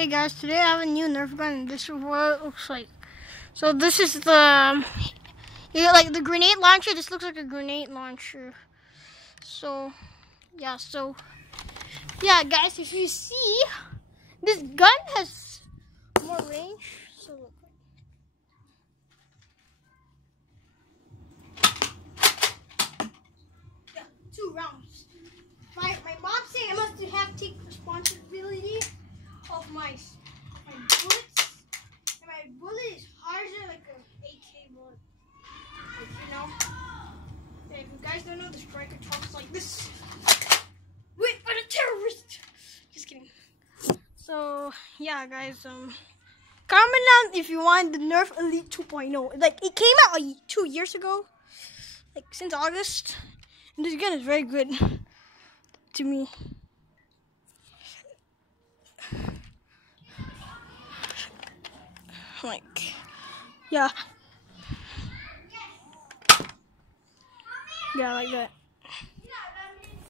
Hey guys, today I have a new Nerf gun and this is what it looks like. So this is the, like the grenade launcher. This looks like a grenade launcher. So yeah, guys, if you see, this gun has more range. So look. Yeah, 2 rounds. My mom said I must have to take responsibility of my bullets. And my bullet is harder like an AK bullet. Like, you know. And if you guys don't know, the striker talks like this. Wait, I'm a terrorist. Just kidding. So yeah, guys. Comment down if you want the Nerf Elite 2.0. Like it came out like 2 years ago, like since August. And this gun is very good to me. Like, yeah, like that.